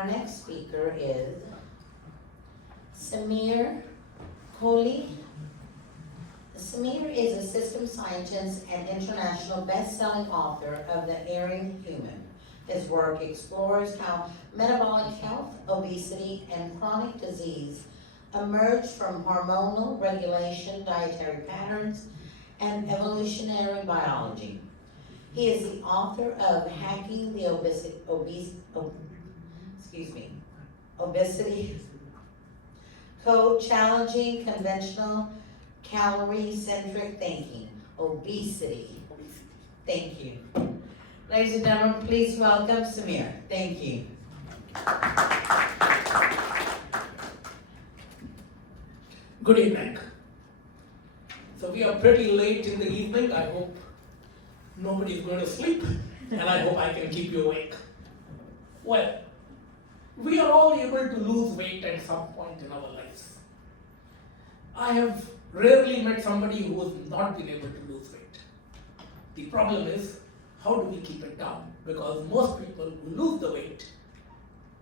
Our next speaker is Samir Kohli. Samir is a system scientist and international best-selling author of The Erring Human. His work explores how metabolic health, obesity, and chronic disease emerge from hormonal regulation, dietary patterns, and evolutionary biology. He is the author of Hacking the Obesity Code, Challenging Conventional Calorie-Centric Thinking, Obesity. Thank you. Ladies and gentlemen, please welcome Samir. Thank you. Good evening. So we are pretty late in the evening. I hope nobody is going to sleep, and I hope I can keep you awake. Well, we are all able to lose weight at some point in our lives. I have rarely met somebody who has not been able to lose weight. The problem is, how do we keep it down? Because most people who lose the weight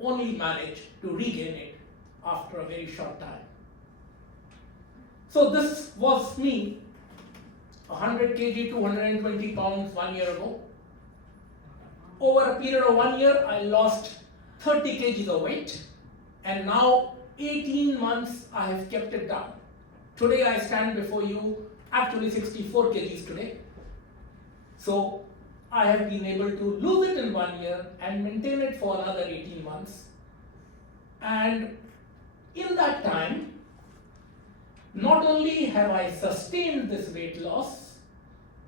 only manage to regain it after a very short time. So this was me, 100 kg, 220 pounds 1 year ago. Over a period of 1 year, I lost 30 kgs of weight, and now 18 months I have kept it down. Today I stand before you, actually 64 kgs today. So I have been able to lose it in 1 year and maintain it for another 18 months. And in that time, not only have I sustained this weight loss,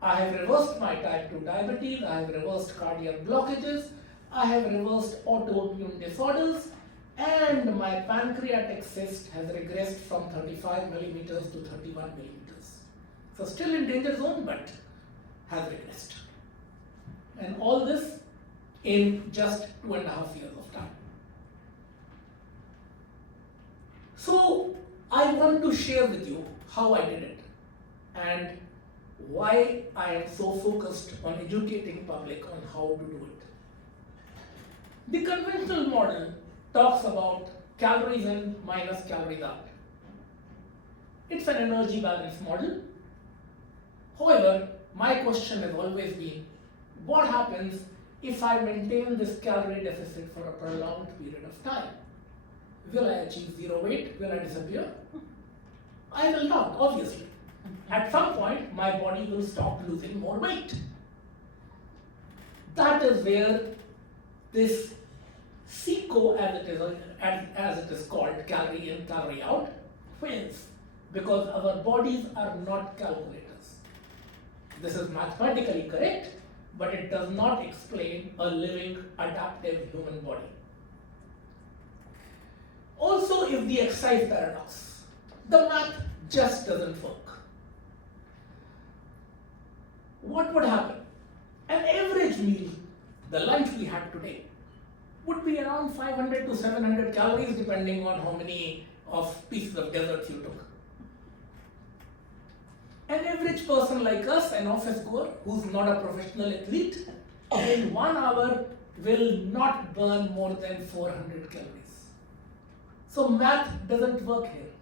I have reversed my type 2 diabetes, I have reversed cardiac blockages, I have reversed autoimmune disorders, and my pancreatic cyst has regressed from 35 millimeters to 31 millimeters. So still in danger zone, but has regressed. And all this in just 2.5 years of time. So I want to share with you how I did it and why I am so focused on educating public on how to do it. The conventional model talks about calories in minus calories out. It's an energy balance model. However, my question has always been, what happens if I maintain this calorie deficit for a prolonged period of time? Will I achieve zero weight? Will I disappear? I will not, obviously. At some point, my body will stop losing more weight. That is where this CICO, as it is called, calorie in, calorie out, fails, because our bodies are not calculators. This is mathematically correct, but it does not explain a living, adaptive human body. Also, if the exercise paradox, the math just doesn't work. What would happen? An average meal, the lunch we had today, would be around 500 to 700 calories depending on how many of pieces of desserts you took. An average person like us, an office goer who's not a professional athlete, in 1 hour will not burn more than 400 calories. So math doesn't work here.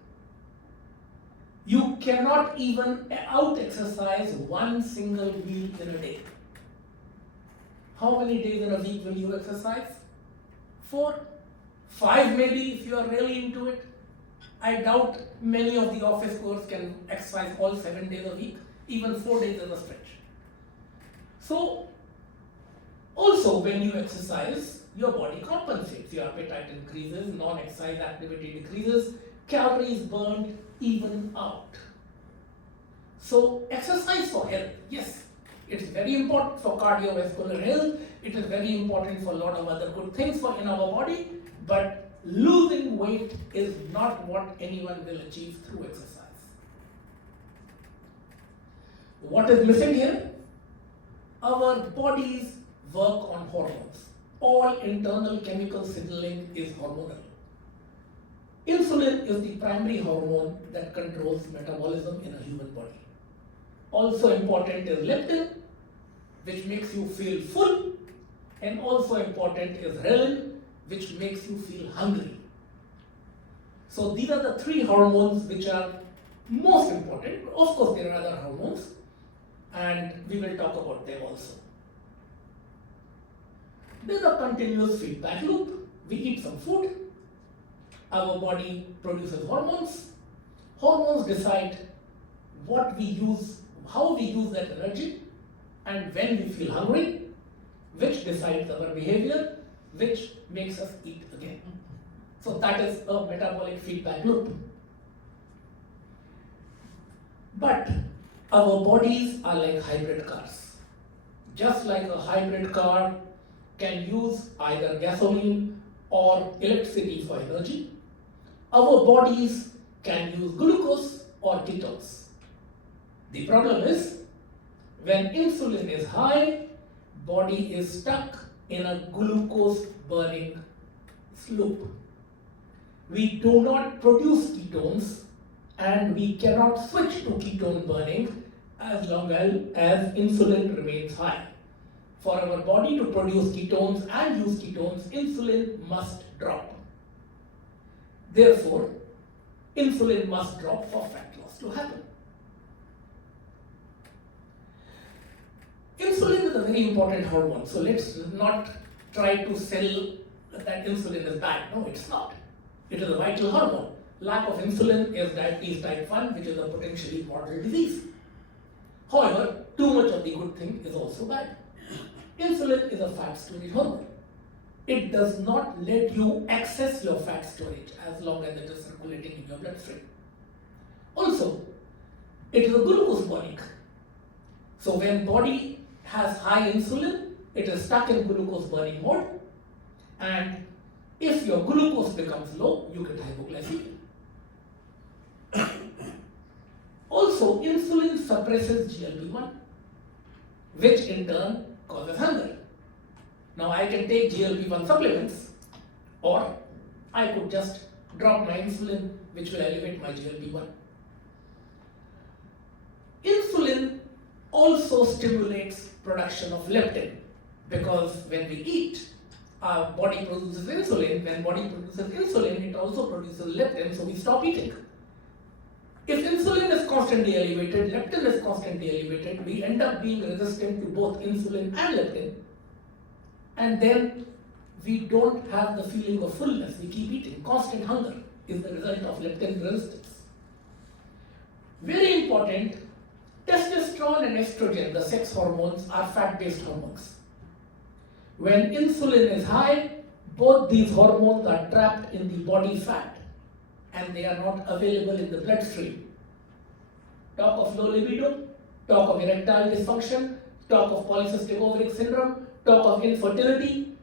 You cannot even out-exercise one single meal in a day. How many days in a week will you exercise? 4, 5 maybe if you are really into it. I doubt many of the office goers can exercise all 7 days a week, even 4 days is a stretch. So, also when you exercise, your body compensates. Your appetite increases, non-exercise activity decreases, calories burned even out. So, exercise for health, yes, it's very important for cardiovascular health, it is very important for a lot of other good things in our body, but losing weight is not what anyone will achieve through exercise. What is missing here? Our bodies work on hormones. All internal chemical signaling is hormonal. Insulin is the primary hormone that controls metabolism in a human body. Also important is leptin, which makes you feel full, and also important is ghrelin, which makes you feel hungry. So these are the three hormones which are most important. Of course, there are other hormones, and we will talk about them also. There's a continuous feedback loop. We eat some food, our body produces hormones. Hormones decide what we use, how we use that energy, and when we feel hungry, which decides our behavior, which makes us eat again. So that is a metabolic feedback loop. But our bodies are like hybrid cars. Just like a hybrid car can use either gasoline or electricity for energy, our bodies can use glucose or ketones. The problem is, when insulin is high, body is stuck in a glucose burning loop. We do not produce ketones, and we cannot switch to ketone burning as long as insulin remains high. For our body to produce ketones and use ketones, insulin must drop. Therefore, insulin must drop for fat loss to happen. Insulin is a very important hormone, so let's not try to sell that insulin is bad. No, it's not. It is a vital hormone. Lack of insulin is diabetes type 1, which is a potentially mortal disease. However, too much of the good thing is also bad. Insulin is a fat storage hormone. It does not let you access your fat storage as long as it is circulating in your bloodstream. Also, it is a glucose burning. So when body has high insulin, it is stuck in glucose burning mode, and if your glucose becomes low, you get hypoglycemia. Also, insulin suppresses GLP-1, which in turn causes hunger. Now I can take GLP-1 supplements, or I could just drop my insulin, which will elevate my GLP-1. Insulin also stimulates production of leptin, because when we eat, our body produces insulin. When body produces insulin, it also produces leptin, so we stop eating. If insulin is constantly elevated, leptin is constantly elevated, we end up being resistant to both insulin and leptin, and then we don't have the feeling of fullness. We keep eating. Constant hunger is the result of leptin resistance. Very important, testosterone and estrogen, the sex hormones, are fat-based hormones. When insulin is high, both these hormones are trapped in the body fat, and they are not available in the bloodstream. Talk of low libido, talk of erectile dysfunction, talk of polycystic ovarian syndrome, talk of infertility,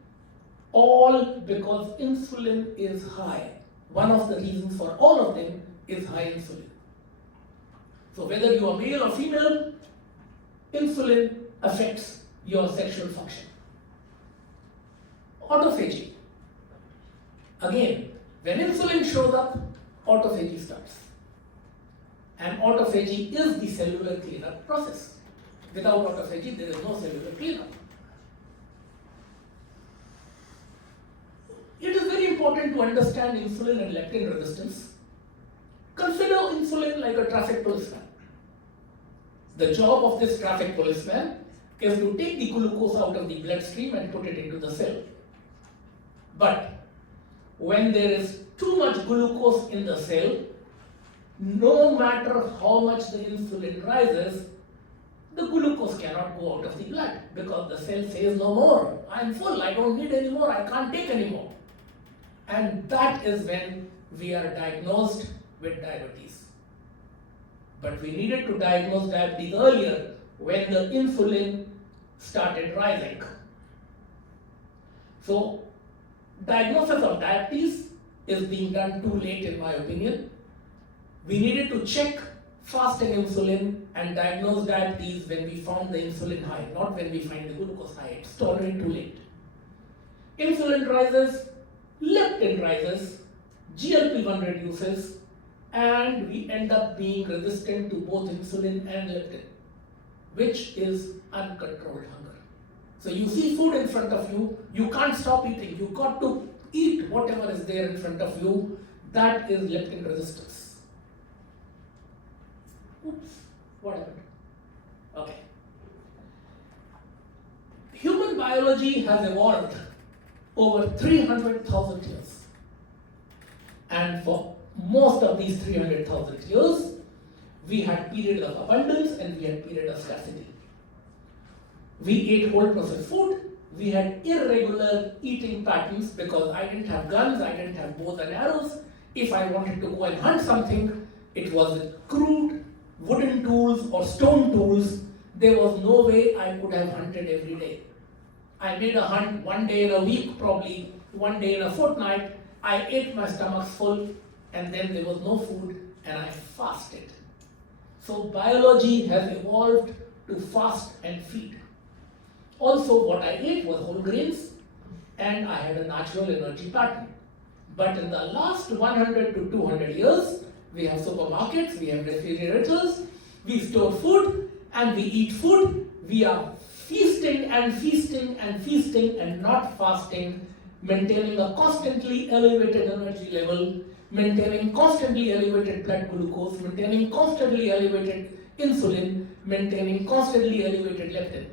all because insulin is high. One of the reasons for all of them is high insulin. So whether you are male or female, insulin affects your sexual function. Autophagy. Again, when insulin shows up, autophagy starts. And autophagy is the cellular cleanup process. Without autophagy, there is no cellular cleanup. It is very important to understand insulin and leptin resistance. Consider insulin like a traffic policeman. The job of this traffic policeman is to take the glucose out of the bloodstream and put it into the cell. But when there is too much glucose in the cell, no matter how much the insulin rises, the glucose cannot go out of the blood, because the cell says no more. I am full, I don't need any more, I can't take any more. And that is when we are diagnosed with diabetes. But we needed to diagnose diabetes earlier, when the insulin started rising. So, diagnosis of diabetes is being done too late, in my opinion. We needed to check fasting insulin and diagnose diabetes when we found the insulin high, not when we find the glucose high. It's already too late. Insulin rises, leptin rises, GLP-1 reduces, and we end up being resistant to both insulin and leptin, which is uncontrolled hunger. So you see food in front of you, you can't stop eating, you got to eat whatever is there in front of you, that is leptin resistance. Oops, what happened? Okay. Human biology has evolved over 300,000 years. And for most of these 300,000 years, we had periods of abundance and we had periods of scarcity. We ate whole processed food. We had irregular eating patterns because I didn't have guns, I didn't have bows and arrows. If I wanted to go and hunt something, it was with crude wooden tools or stone tools. There was no way I could have hunted every day. I made a hunt one day in a week, probably one day in a fortnight. I ate my stomach full and then there was no food and I fasted. So biology has evolved to fast and feed. Also, what I ate was whole grains and I had a natural energy pattern. But in the last 100 to 200 years, we have supermarkets, we have refrigerators, we store food and we eat food. We are feasting and feasting and feasting and not fasting, maintaining a constantly elevated energy level, maintaining constantly elevated blood glucose, maintaining constantly elevated insulin, maintaining constantly elevated leptin.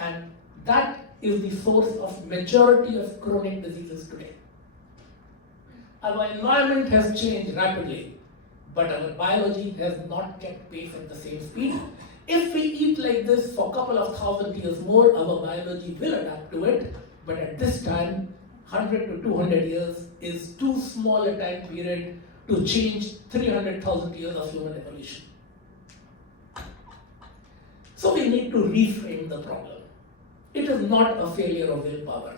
And that is the source of majority of chronic diseases today. Our environment has changed rapidly, but our biology has not kept pace at the same speed. If we eat like this for a couple of thousand years more, our biology will adapt to it, but at this time, 100 to 200 years is too small a time period to change 300,000 years of human evolution. So we need to reframe the problem. It is not a failure of willpower.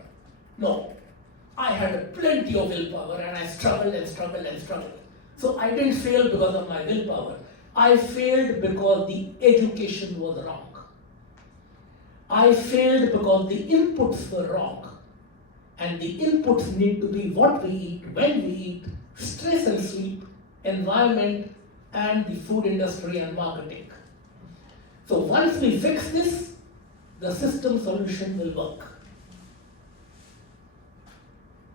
No, I had plenty of willpower and I struggled and struggled and struggled. So I didn't fail because of my willpower. I failed because the education was wrong. I failed because the inputs were wrong. And the inputs need to be what we eat, when we eat, stress and sleep, environment, and the food industry and marketing. So once we fix this, the system solution will work.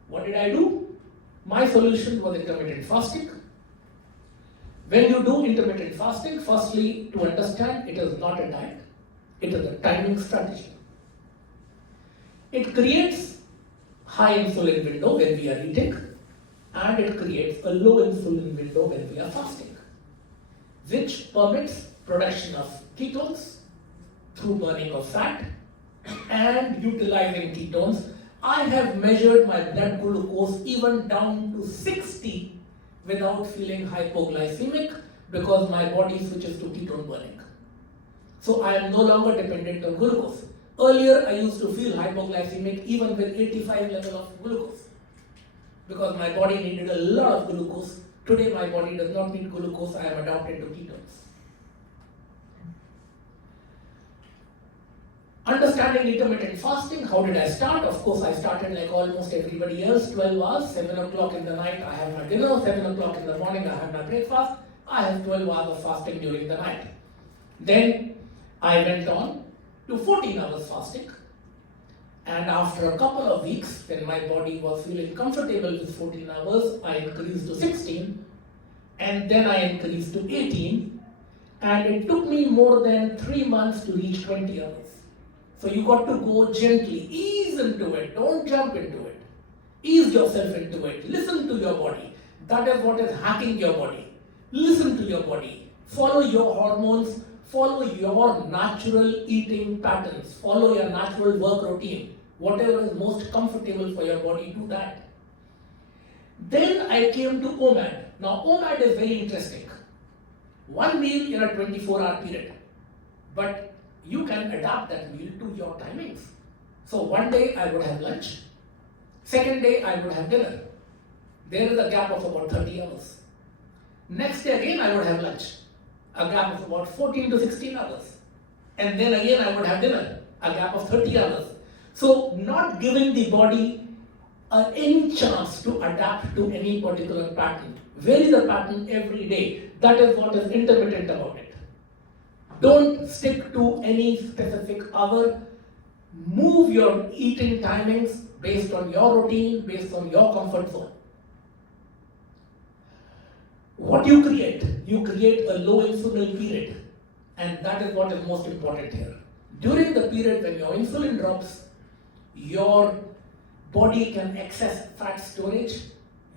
What did I do? My solution was intermittent fasting. When you do intermittent fasting, firstly, to understand, it is not a diet. It is a timing strategy. It creates high insulin window when we are eating, and it creates a low insulin window when we are fasting, which permits production of ketones through burning of fat and utilizing ketones. I have measured my blood glucose even down to 60 without feeling hypoglycemic because my body switches to ketone burning. So I am no longer dependent on glucose. Earlier I used to feel hypoglycemic even with 85 level of glucose because my body needed a lot of glucose. Today my body does not need glucose, I am adapted to ketones. Understanding intermittent fasting, how did I start? Of course, I started like almost everybody else, 12 hours, 7 o'clock in the night I have my dinner, 7 o'clock in the morning I have my breakfast, I have 12 hours of fasting during the night. Then I went on to 14 hours fasting, and after a couple of weeks, when my body was feeling comfortable with 14 hours, I increased to 16, and then I increased to 18, and it took me more than 3 months to reach 20 hours. So you got to go gently, ease into it, don't jump into it. Ease yourself into it, listen to your body. That is what is hacking your body. Listen to your body, follow your hormones, follow your natural eating patterns, follow your natural work routine. Whatever is most comfortable for your body, do that. Then I came to OMAD. Now OMAD is very interesting. One meal in a 24-hour period. But you can adapt that meal to your timings. So one day I would have lunch, second day I would have dinner. There is a gap of about 30 hours. Next day again I would have lunch, a gap of about 14 to 16 hours. And then again I would have dinner, a gap of 30 hours. So not giving the body any chance to adapt to any particular pattern. Vary the pattern every day. That is what is intermittent about it. Don't stick to any specific hour. Move your eating timings based on your routine, based on your comfort zone. What you create a low insulin period, and that is what is most important here. During the period when your insulin drops, your body can access fat storage,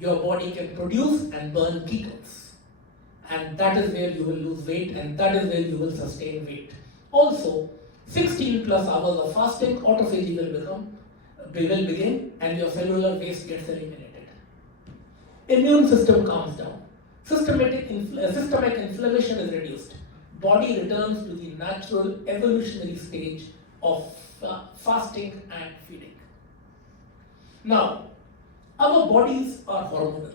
your body can produce and burn ketones. And that is where you will lose weight, and that is where you will sustain weight. Also, 16 plus hours of fasting, autophagy will begin, and your cellular waste gets eliminated. Immune system calms down. Systemic inflammation is reduced. Body returns to the natural evolutionary stage of fasting and feeding. Now, our bodies are hormonal.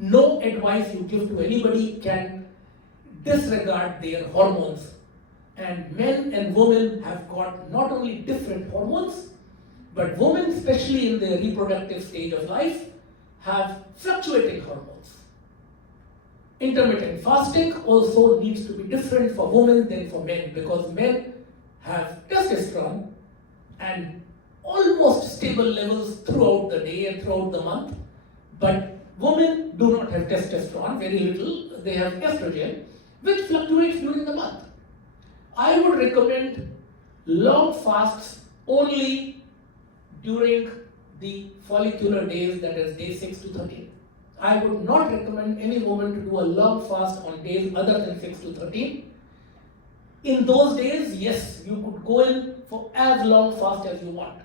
No advice you give to anybody can disregard their hormones. And men and women have got not only different hormones, but women, especially in their reproductive stage of life, have fluctuating hormones. Intermittent fasting also needs to be different for women than for men, because men have testosterone and almost stable levels throughout the day and throughout the month, but women do not have testosterone, very little. They have estrogen, which fluctuates during the month. I would recommend long fasts only during the follicular days, that is day 6 to 13. I would not recommend any woman to do a long fast on days other than 6 to 13. In those days, yes, you could go in for as long fast as you want.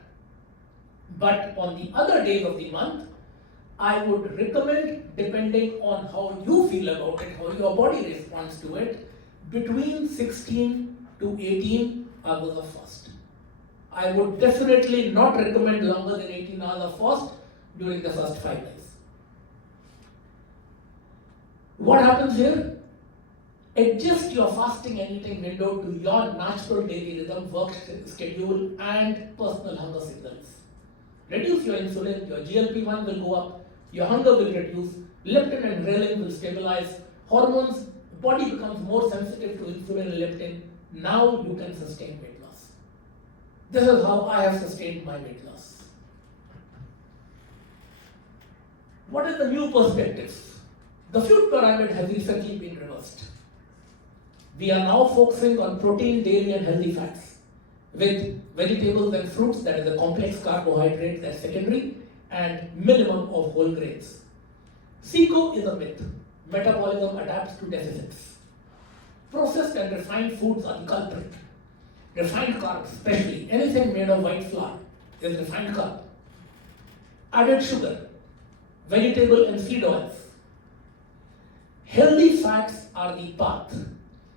But on the other days of the month, I would recommend, depending on how you feel about it, how your body responds to it, between 16 to 18 hours of fast. I would definitely not recommend longer than 18 hours of fast during the first 5 days. What happens here? Adjust your fasting and eating window to your natural daily rhythm, work schedule, and personal hunger signals. Reduce your insulin, your GLP-1 will go up, your hunger will reduce, leptin and ghrelin will stabilize, hormones, body becomes more sensitive to insulin and leptin. Now you can sustain weight loss. This is how I have sustained my weight loss. What is the new perspectives? The food pyramid has recently been reversed. We are now focusing on protein, dairy, and healthy fats, with vegetables and fruits, that is a complex carbohydrate, that's secondary, and minimum of whole grains. SICO is a myth. Metabolism adapts to deficits. Processed and refined foods are the culprit. Refined carbs, especially anything made of white flour, is refined carb. Added sugar, vegetable and seed oils. Healthy fats are the path.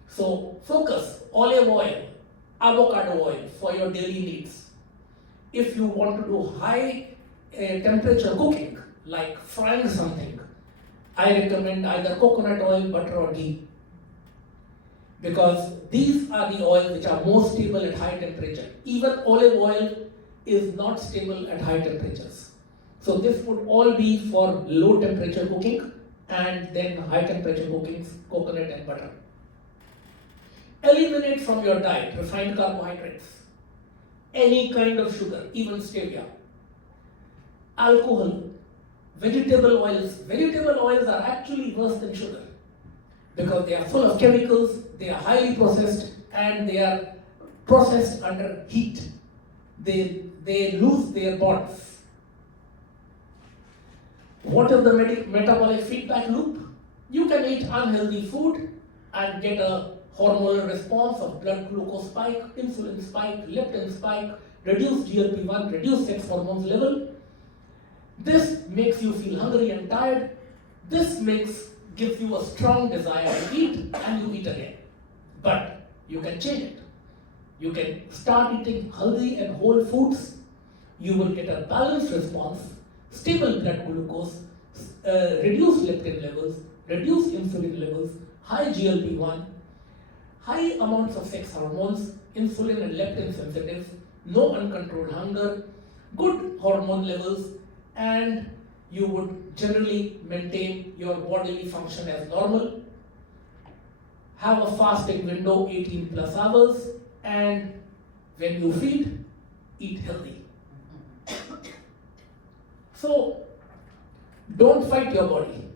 So focus olive oil, avocado oil for your daily needs. If you want to do high temperature cooking, like frying something, I recommend either coconut oil, butter, or ghee, because these are the oils which are more stable at high temperature. Even olive oil is not stable at high temperatures. So this would all be for low temperature cooking, and then high temperature cookings, coconut and butter. Eliminate from your diet refined carbohydrates, any kind of sugar, even stevia, alcohol, vegetable oils. Vegetable oils are actually worse than sugar because they are full of chemicals, they are highly processed, and they are processed under heat. They lose their bonds. What is the metabolic feedback loop? You can eat unhealthy food and get a hormonal response of blood glucose spike, insulin spike, leptin spike, reduced GLP-1, reduced sex hormones level. This makes you feel hungry and tired. This gives you a strong desire to eat, and you eat again. But you can change it. You can start eating healthy and whole foods. You will get a balanced response, stable blood glucose, reduced leptin levels, reduced insulin levels, high GLP-1, high amounts of sex hormones, insulin and leptin sensitive, no uncontrolled hunger, good hormone levels, and you would generally maintain your bodily function as normal. Have a fasting window 18 plus hours, and when you feed, eat healthy. So, don't fight your body.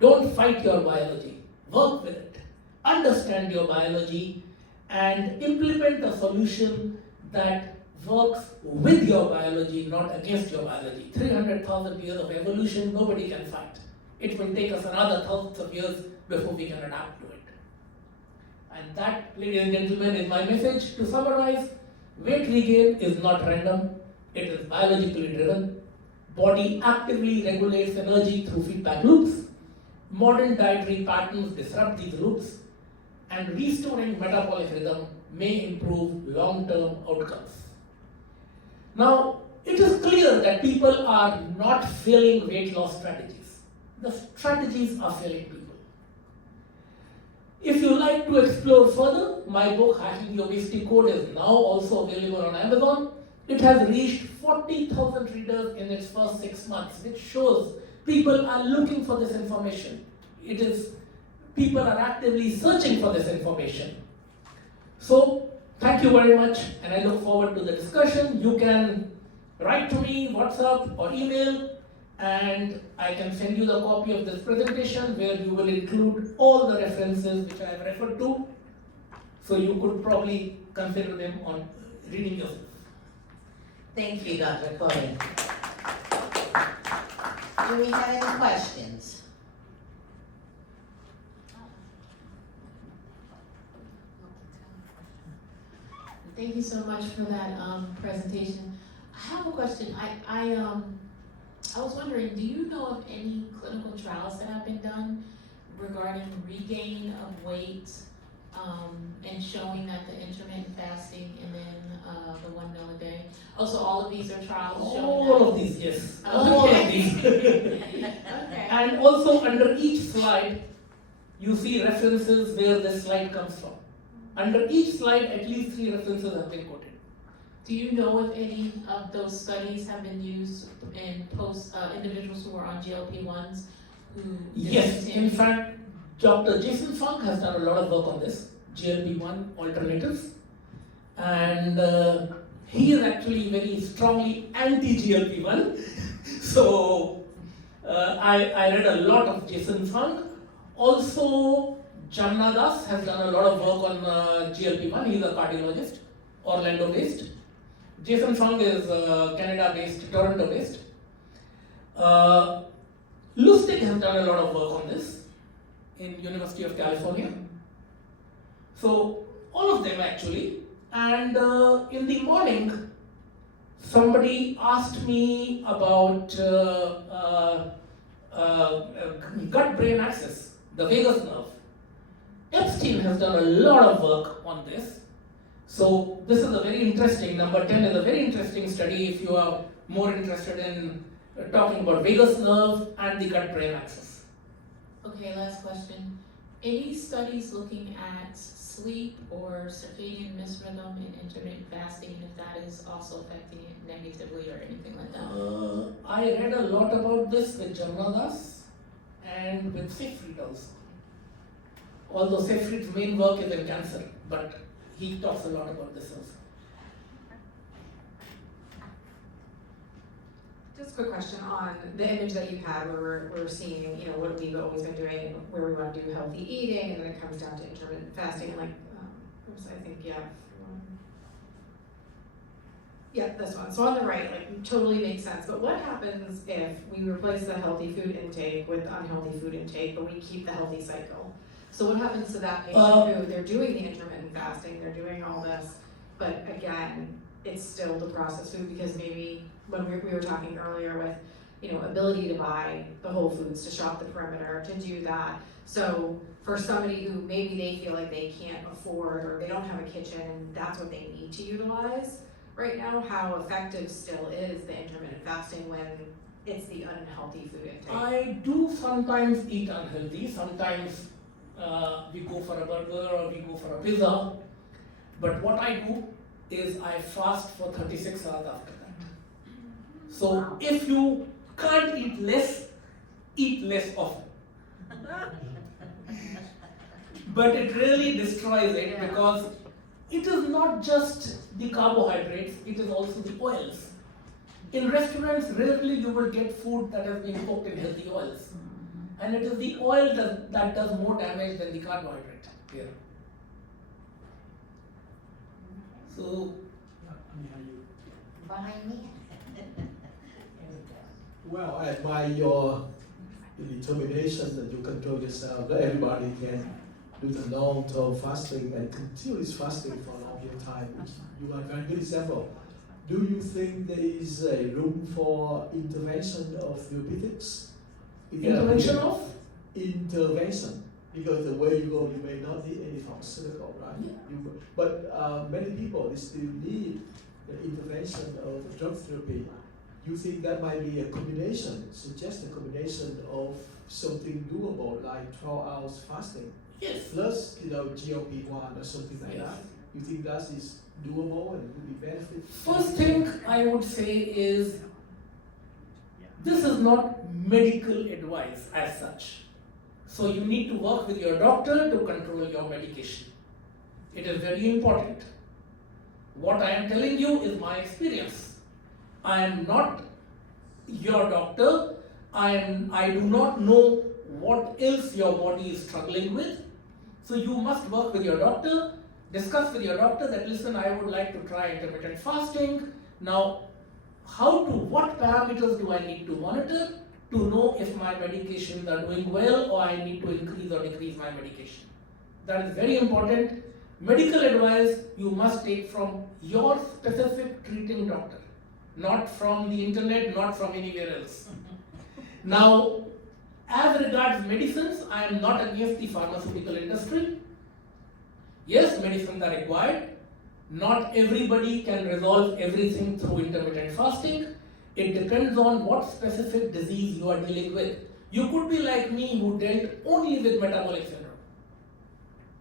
Don't fight your biology. Work with it. Understand your biology and implement a solution that works with your biology, not against your biology. 300,000 years of evolution, nobody can fight. It will take us another thousands of years before we can adapt to it. And that, ladies and gentlemen, is my message. To summarize, weight regain is not random. It is biologically driven. Body actively regulates energy through feedback loops. Modern dietary patterns disrupt these loops, and restoring metabolic rhythm may improve long-term outcomes. Now, it is clear that people are not failing weight loss strategies. The strategies are failing people. If you like to explore further, my book, Hacking the Obesity Code, is now also available on Amazon. It has reached 40,000 readers in its first 6 months, which shows people are looking for this information. People are actively searching for this information. So, thank you very much, and I look forward to the discussion. You can write to me, WhatsApp or email, and I can send you the copy of this presentation where you will include all the references which I have referred to. So you could probably consider them on reading yourself. Thank you, Dr. Cody. Do we have any questions? Thank you so much for that presentation. I have a question. I was wondering, do you know of any clinical trials that have been done regarding regain of weight and showing that the intermittent fasting and then the 1 meal a day? Also, all of these are trials showing All of these, yes. Okay. All of these. Okay. And also under each slide, you see references where this slide comes from. Under each slide, at least 3 references have been quoted. Do you know if any of those studies have been used in individuals who are on GLP-1s who Yes, in fact, Dr. Jason Funk has done a lot of work on this, GLP-1 alternatives. And he is actually very strongly anti-GLP-1. So I read a lot of Jason Funk. Also, Jamna Das has done a lot of work on GLP-1. He's a cardiologist, Orlando-based. Jason Fung is Canada-based, Toronto-based. Lustig has done a lot of work on this in University of California. So all of them actually. And in the morning, somebody asked me about gut-brain axis, the vagus nerve. Epstein has done a lot of work on this. So this is a very interesting, number 10 is a very interesting study if you are more interested in talking about vagus nerve and the gut-brain axis. Okay, last question. Any studies looking at sleep or circadian rhythm in intermittent fasting, and if that is also affecting it negatively or anything like that? I read a lot about this with Jamna Das and with Siegfried also. Although Siegfried's main work is in cancer, but he talks a lot about this also. Just a quick question on the image that you had where we're seeing, what we've always been doing, where we want to do healthy eating, and then it comes down to intermittent fasting, and this one. So on the right, totally makes sense. But what happens if we replace the healthy food intake with unhealthy food intake, but we keep the healthy cycle? So what happens to that patient who they're doing the intermittent fasting, they're doing all this, but again, it's still the processed food, because maybe when we were talking earlier with, ability to buy the whole foods, to shop the perimeter, to do that. So for somebody who maybe they feel like they can't afford or they don't have a kitchen and that's what they need to utilize right now, how effective still is the intermittent fasting when it's the unhealthy food intake? I do sometimes eat unhealthy. Sometimes we go for a burger or we go for a pizza. But what I do is I fast for 36 hours after that. So if you can't eat less often. But it really destroys it, because it is not just the carbohydrates, it is also the oils. In restaurants, rarely you will get food that has been cooked in healthy oils. And it is the oil that does more damage than the carbohydrate here. So, Behind me. Well, I admire your determination that you control yourself. Not everybody can do the long-term fasting and continuous fasting for a long period of time. You are a very good example. Do you think there is a room for intervention of therapeutics? intervention of? Intervention. Because the way you go, you may not need any pharmaceutical, right? Yeah. But many people, they still need the intervention of drug therapy. You think that might be a combination, suggest a combination of something doable like 12 hours fasting Yes. plus GLP-1 or something like Yes. that? You think that is doable and would be benefit? First thing I would say is, this is not medical advice as such. So you need to work with your doctor to control your medication. It is very important. What I am telling you is my experience. I am not your doctor. I do not know what else your body is struggling with. So you must work with your doctor, discuss with your doctor that, listen, I would like to try intermittent fasting. Now, what parameters do I need to monitor to know if my medications are doing well or I need to increase or decrease my medication? That is very important. Medical advice you must take from your specific treating doctor, not from the internet, not from anywhere else. Now, as regards medicines, I am not against the pharmaceutical industry. Yes, medicines are required. Not everybody can resolve everything through intermittent fasting. It depends on what specific disease you are dealing with. You could be like me who dealt only with metabolic syndrome.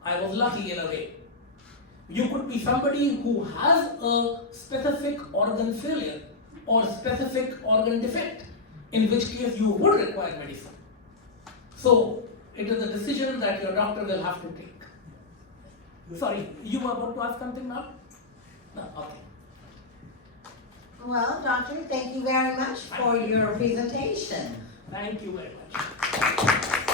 I was lucky in a way. You could be somebody who has a specific organ failure or specific organ defect, in which case you would require medicine. So, it is a decision that your doctor will have to take. Sorry, you were about to ask something now? No, okay. Well, doctor, thank you very much for your presentation. Thank you very much.